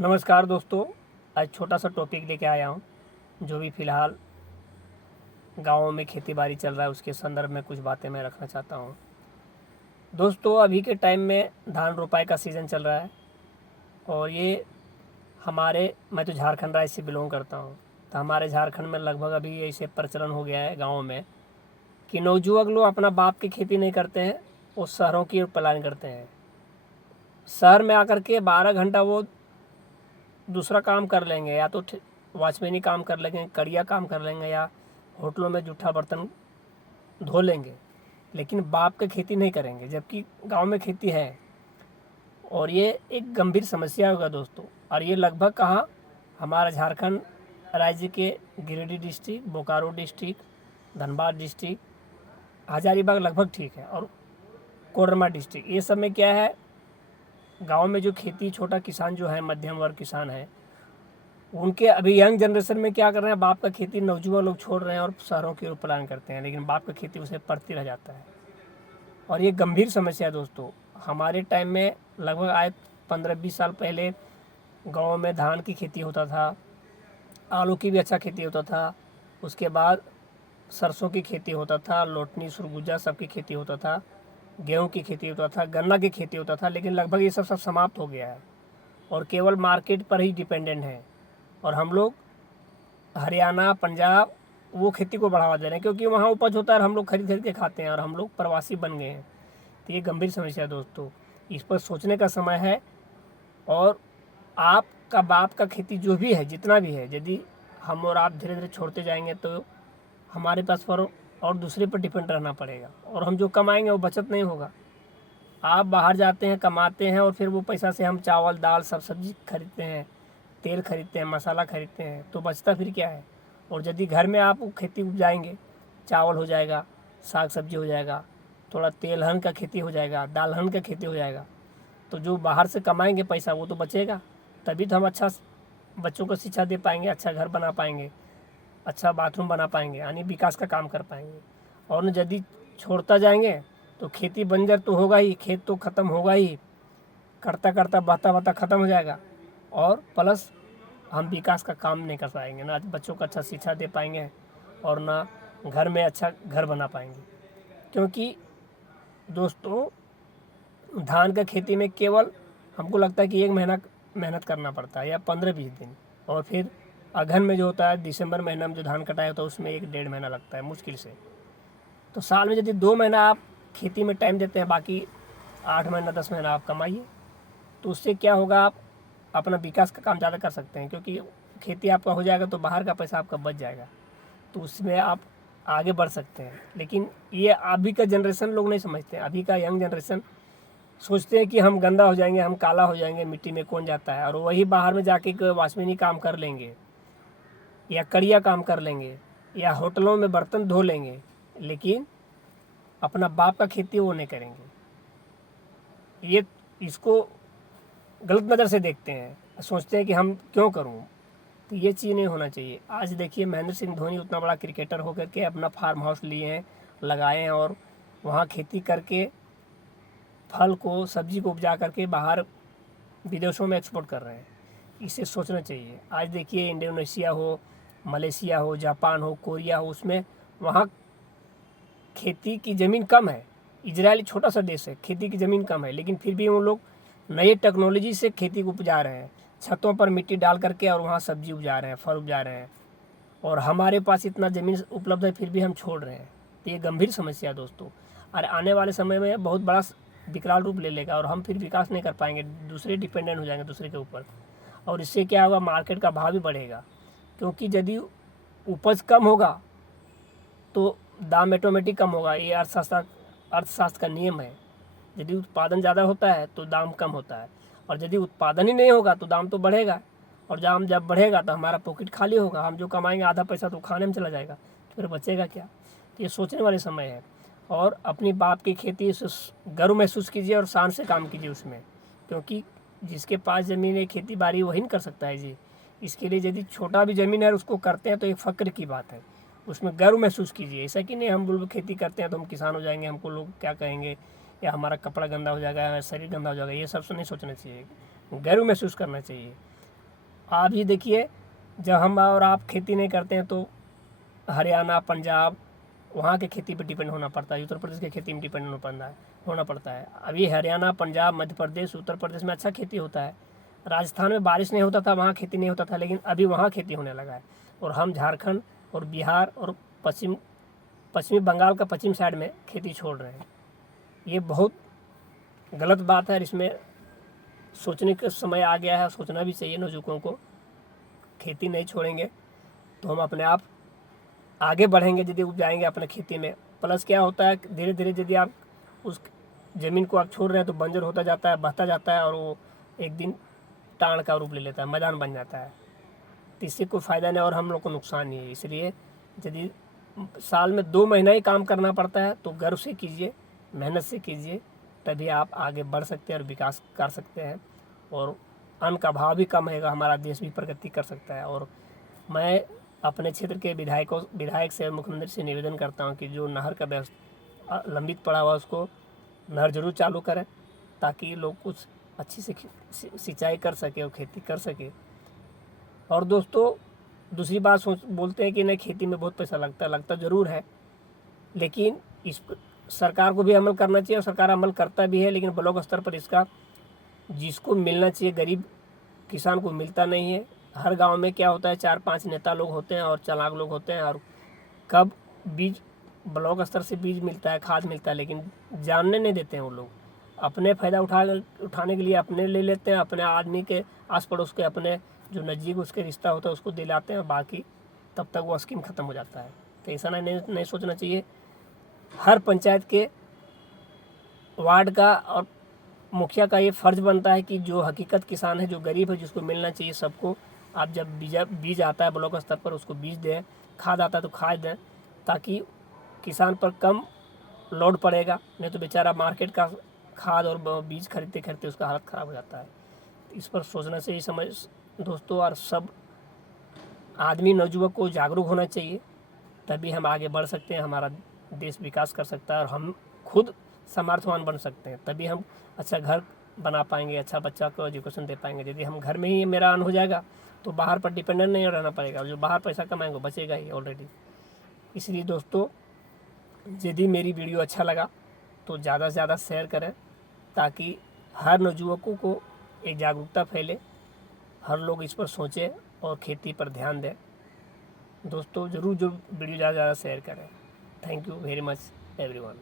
नमस्कार दोस्तों। आज छोटा सा टॉपिक लेके आया हूँ। जो भी फ़िलहाल गाँव में खेती बाड़ी चल रहा है उसके संदर्भ में कुछ बातें मैं रखना चाहता हूँ। दोस्तों, अभी के टाइम में धान रोपाई का सीज़न चल रहा है और ये मैं तो झारखंड राज्य से बिलोंग करता हूँ। तो हमारे झारखंड में लगभग अभी ऐसे प्रचलन हो गया है गाँव में कि नवयुवक लोग अपना बाप की खेती नहीं करते हैं, वो शहरों की ओर पलायन करते हैं। शहर में आकर के 12 घंटा वो दूसरा काम कर लेंगे, या तो वॉचमैनी काम कर लेंगे, कड़िया काम कर लेंगे, या होटलों में जूठा बर्तन धो लेंगे, लेकिन बाप का खेती नहीं करेंगे, जबकि गांव में खेती है। और ये एक गंभीर समस्या होगा दोस्तों। और ये लगभग कहाँ, हमारा झारखंड राज्य के Giridih district, Bokaro district, Dhanbad district, Hazaribagh लगभग ठीक है, और कोडरमा डिस्ट्रिक्ट, ये सब में क्या है, गांव में जो खेती छोटा किसान जो है, मध्यम वर्ग किसान है, उनके अभी यंग जनरेशन में क्या कर रहे हैं, बाप का खेती नौजवान लोग छोड़ रहे हैं और शहरों की ओर पलायन करते हैं, लेकिन बाप का खेती उसे पड़ती रह जाता है। और ये गंभीर समस्या है दोस्तों। हमारे टाइम में लगभग आज 15-20 साल पहले गाँव में धान की खेती होता था, आलू की भी अच्छा खेती होता था, उसके बाद सरसों की खेती होता था, लोटनी सुरगुजा सबकी खेती होता था, गेहूँ की खेती होता था, गन्ना की खेती होता था, लेकिन लगभग ये सब समाप्त हो गया है और केवल मार्केट पर ही डिपेंडेंट है। और हम लोग हरियाणा, पंजाब वो खेती को बढ़ावा दे रहे हैं, क्योंकि वहाँ उपज होता है और हम लोग खरीद खरीद के खाते हैं और हम लोग प्रवासी बन गए हैं। तो ये गंभीर समस्या है दोस्तों, इस पर सोचने का समय है। और आपका बाप का खेती जो भी है, जितना भी है, यदि हम और आप धीरे धीरे छोड़ते जाएंगे तो हमारे पास पर और दूसरे पर डिपेंड रहना पड़ेगा, और हम जो कमाएंगे वो बचत नहीं होगा। आप बाहर जाते हैं, कमाते हैं, और फिर वो पैसा से हम चावल दाल सब सब्जी खरीदते हैं, तेल खरीदते हैं, मसाला खरीदते हैं, तो बचता फिर क्या है। और यदि घर में आप खेती उपजाएंगे, चावल हो जाएगा, साग सब्जी हो जाएगा, थोड़ा तेलहन का खेती हो जाएगा, दालहन का खेती हो जाएगा, तो जो बाहर से कमाएंगे पैसा वो तो बचेगा। तभी तो हम अच्छा बच्चों को शिक्षा दे पाएंगे, अच्छा घर बना पाएंगे, अच्छा बाथरूम बना पाएंगे, यानी विकास का काम कर पाएंगे। और यदि छोड़ता जाएंगे तो खेती बंजर तो होगा ही, खेत तो ख़त्म होगा ही, करता करता बहता बहता ख़त्म हो जाएगा, और प्लस हम विकास का काम नहीं कर पाएंगे, ना बच्चों को अच्छा शिक्षा दे पाएंगे और ना घर में अच्छा घर बना पाएंगे। क्योंकि दोस्तों, धान का खेती में केवल हमको लगता है कि 1 महीना मेहनत करना पड़ता है, या 15-20 दिन, और फिर अगहन में जो होता है, दिसंबर महीना में जो धान कटाई होता है, उसमें 1-1.5 महीना लगता है मुश्किल से। तो साल में यदि 2 महीना आप खेती में टाइम देते हैं, बाकी 8 महीना 10 महीना आप कमाइए, तो उससे क्या होगा, आप अपना विकास का काम ज़्यादा कर सकते हैं, क्योंकि खेती आपका हो जाएगा तो बाहर का पैसा आपका बच जाएगा, तो उसमें आप आगे बढ़ सकते हैं। लेकिन ये अभी का जनरेशन लोग नहीं समझते हैं। अभी का यंग जनरेशन सोचते हैं कि हम गंदा हो जाएंगे, हम काला हो जाएंगे, मिट्टी में कौन जाता है, और वही बाहर में जाके वॉचमैनी काम कर लेंगे, या कड़िया काम कर लेंगे, या होटलों में बर्तन धो लेंगे, लेकिन अपना बाप का खेती वो नहीं करेंगे। ये इसको गलत नज़र से देखते हैं, सोचते हैं कि हम क्यों करूं। तो ये चीज़ नहीं होना चाहिए। आज देखिए, महेंद्र सिंह धोनी उतना बड़ा क्रिकेटर होकर के अपना फार्म हाउस लिए हैं, लगाए हैं, और वहाँ खेती करके फल को, सब्जी को उपजा करके बाहर विदेशों में एक्सपोर्ट कर रहे हैं। इसे सोचना चाहिए। आज देखिए, इंडोनेशिया हो, मलेशिया हो, जापान हो, कोरिया हो, उसमें वहाँ खेती की ज़मीन कम है। इजराइल छोटा सा देश है, खेती की ज़मीन कम है, लेकिन फिर भी वो लोग नई टेक्नोलॉजी से खेती को उपजा रहे हैं, छतों पर मिट्टी डाल करके, और वहाँ सब्जी उपजा रहे हैं, फल उपजा रहे हैं। और हमारे पास इतना ज़मीन उपलब्ध है, फिर भी हम छोड़ रहे हैं। तो ये गंभीर समस्या है दोस्तों, और आने वाले समय में बहुत बड़ा विकराल रूप ले लेगा, और हम फिर विकास नहीं कर पाएंगे, दूसरे डिपेंडेंट हो जाएंगे दूसरे के ऊपर। और इससे क्या होगा, मार्केट का भाव भी बढ़ेगा, क्योंकि यदि उपज कम होगा तो दाम ऑटोमेटिक कम होगा। ये अर्थशास्त्र का नियम है। यदि उत्पादन ज़्यादा होता है तो दाम कम होता है, और यदि उत्पादन ही नहीं होगा तो दाम तो बढ़ेगा, और दाम जब बढ़ेगा तो हमारा पॉकेट खाली होगा, हम जो कमाएंगे आधा पैसा तो खाने में चला जाएगा, फिर बचेगा क्या। तो ये सोचने वाले समय है। और अपनी बाप की खेती से गर्व महसूस कीजिए और शान से काम कीजिए उसमें, क्योंकि जिसके पास ज़मीन है, खेती बाड़ी, वही नहीं कर सकता है जी। इसके लिए यदि छोटा भी ज़मीन है उसको करते हैं तो एक फ़क्र की बात है, उसमें गर्व महसूस कीजिए। ऐसा कि नहीं हम लोग खेती करते हैं तो हम किसान हो जाएंगे, हमको लोग क्या कहेंगे, या हमारा कपड़ा गंदा हो जाएगा, या शरीर गंदा हो जाएगा, ये सब नहीं सोचना चाहिए। गर्व महसूस करना चाहिए। आप ही देखिए, जब हम और आप खेती नहीं करते हैं तो हरियाणा, पंजाब, वहाँ के खेती पर डिपेंड होना पड़ता है, उत्तर प्रदेश की खेती में डिपेंड होना पड़ता है। अभी हरियाणा, पंजाब, मध्य प्रदेश, उत्तर प्रदेश में अच्छा खेती होता है। राजस्थान में बारिश नहीं होता था, वहाँ खेती नहीं होता था, लेकिन अभी वहाँ खेती होने लगा है। और हम झारखंड और बिहार और पश्चिमी बंगाल का पश्चिम साइड में खेती छोड़ रहे हैं। ये बहुत गलत बात है। इसमें सोचने का समय आ गया है, सोचना भी चाहिए नौजुवानों को। खेती नहीं छोड़ेंगे तो हम अपने आप आगे बढ़ेंगे यदि उपजाएंगे अपने खेती में। प्लस क्या होता है, धीरे धीरे यदि आप उस ज़मीन को आप छोड़ रहे हैं तो बंजर होता जाता है, बहता जाता है, और वो एक दिन टाण का रूप ले लेता है, मैदान बन जाता है। तो इससे कोई फ़ायदा नहीं और हम लोग को नुकसान ही है। इसलिए यदि साल में 2 महीना ही काम करना पड़ता है तो गर्व से कीजिए, मेहनत से कीजिए, तभी आप आगे बढ़ सकते हैं और विकास कर सकते हैं, और अन्न का भाव भी कम होगा, हमारा देश भी प्रगति कर सकता है। और मैं अपने क्षेत्र के विधायक से, मुख्यमंत्री से निवेदन करता हूं कि जो नहर का व्यवस्था लंबित पड़ा हुआ उसको नहर जरूर चालू करें, ताकि लोग कुछ अच्छी से सिंचाई कर सके और खेती कर सके। और दोस्तों, दूसरी बात बोलते हैं कि नहीं खेती में बहुत पैसा लगता ज़रूर है, लेकिन इस सरकार को भी अमल करना चाहिए, और सरकार अमल करता भी है, लेकिन ब्लॉक स्तर पर इसका जिसको मिलना चाहिए गरीब किसान को मिलता नहीं है। हर गांव में क्या होता है, 4-5 नेता लोग होते हैं और चालाक लोग होते हैं, और कब बीज ब्लॉक स्तर से बीज मिलता है, खाद मिलता है, लेकिन जानने नहीं देते हैं वो लोग। अपने फ़ायदा उठाने के लिए अपने ले लेते हैं, अपने आदमी के आस पड़ोस के, अपने जो नज़दीक उसके रिश्ता होता है उसको दिलाते हैं, बाकी तब तक वो स्कीम ख़त्म हो जाता है। तो ऐसा नहीं सोचना चाहिए। हर पंचायत के वार्ड का और मुखिया का ये फ़र्ज़ बनता है कि जो हकीकत किसान है, जो गरीब है, जिसको मिलना चाहिए सबको, आप जब बीज आता है ब्लॉक स्तर पर उसको बीज दें, खाद आता है तो खाद दें, ताकि किसान पर कम लोड पड़ेगा। नहीं तो बेचारा मार्केट का खाद और बीज खरीदते खरीदते उसका हालत ख़राब हो जाता है। इस पर सोचना चाहिए समझ दोस्तों, और सब आदमी नौजुवक को जागरूक होना चाहिए, तभी हम आगे बढ़ सकते हैं, हमारा देश विकास कर सकता है और हम खुद सामर्थ्यवान बन सकते हैं। तभी हम अच्छा घर बना पाएंगे, अच्छा बच्चा को एजुकेशन दे पाएंगे। यदि हम घर में ही मेरा अन्न हो जाएगा तो बाहर पर डिपेंडेंट नहीं रहना पड़ेगा, जो बाहर पैसा कमाएंगे वो बचेगा ही ऑलरेडी। इसलिए दोस्तों, यदि मेरी वीडियो अच्छा लगा तो ज़्यादा से ज़्यादा शेयर करें, ताकि हर नौजुवकों को एक जागरूकता फैले, हर लोग इस पर सोचें और खेती पर ध्यान दें। दोस्तों ज़रूर जो वीडियो ज़्यादा से ज़्यादा शेयर करें। Thank you very much everyone.